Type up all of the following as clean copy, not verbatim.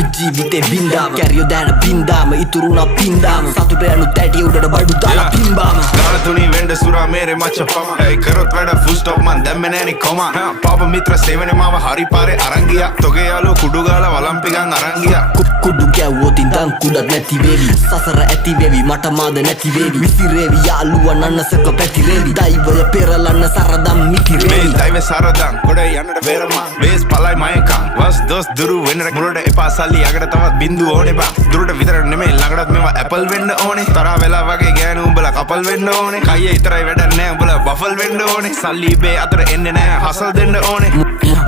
අපි ජීවිතේ බින්දාම කැරියෝ දැන බින්දාම ඉතුරුනා පින්දාම සතුට යනු තැටි උඩට බඩු දාලා පිම්බාම ගාන තුනී වෙන්ඩ සුරා මේරේ මච්ච පම ඇයි කරොත් වැඩ ෆුල් ස්ටොප් මන් දැම්මේ නෑනේ කොම පාප මිත්‍ර සේවනේ මාව හරි පාරේ අරන් ගියා තොගේ යාළුවෝ කුඩු ගාලා වලම්පිකන් අරන් ගියා කුඩු ගැව්වොත් ඉඳන් කුඩක් නැති වේවි සසර ඇති වේවි මට මාද නැති වේවි විසිරේවි යාළුවා නන්නසක පැතිරේවි දෛවය පෙරලන්න සරදම් මිතිරේවි දෛවය සරදම් ගොඩ යන්නට වේරමා වේස් පලයි මයකා වස් දොස් දුරු වෙන්න මුලට එපා සල්ලි යකට තවත් බින්දු ඕනේ බා දුරට විතර නෙමෙයි ළඟටත් මේවා ඇපල් වෙන්න ඕනේ තරහ වෙලා වගේ ගෑනු උඹලා කපල් වෙන්න ඕනේ කයියේ ඉතරයි වැඩක් නෑ උඹලා බෆල් වෙන්න ඕනේ සල්ලි බේ අතර එන්නේ නෑ හසල් දෙන්න ඕනේ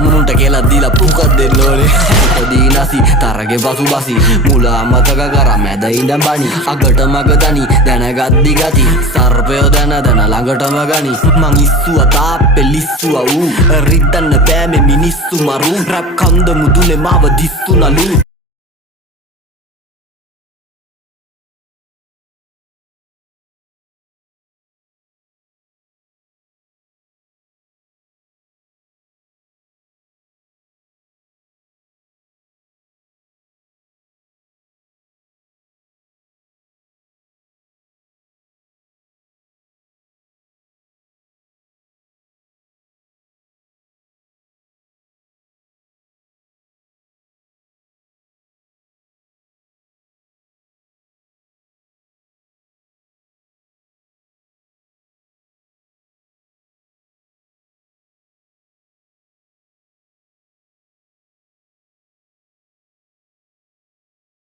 මුන්ට කියලා දීලා පුකක් දෙන්න ඕනේ පොඩි නැසි තරගේ පසු බසි මුල අමතක කරා මැද ඉඳන් බනි අගට මග දනි දැනගද්දි ගති සර්පයෝ දැන ළඟටම ගනි මං ඉස්සුවා තාප්පේ ලිස්සුවා ඌ රිද්දන්න බෑ මේ මිනිස්සු මරු රැප් කන්ද මුදුනේ මාව දිස්සුනලු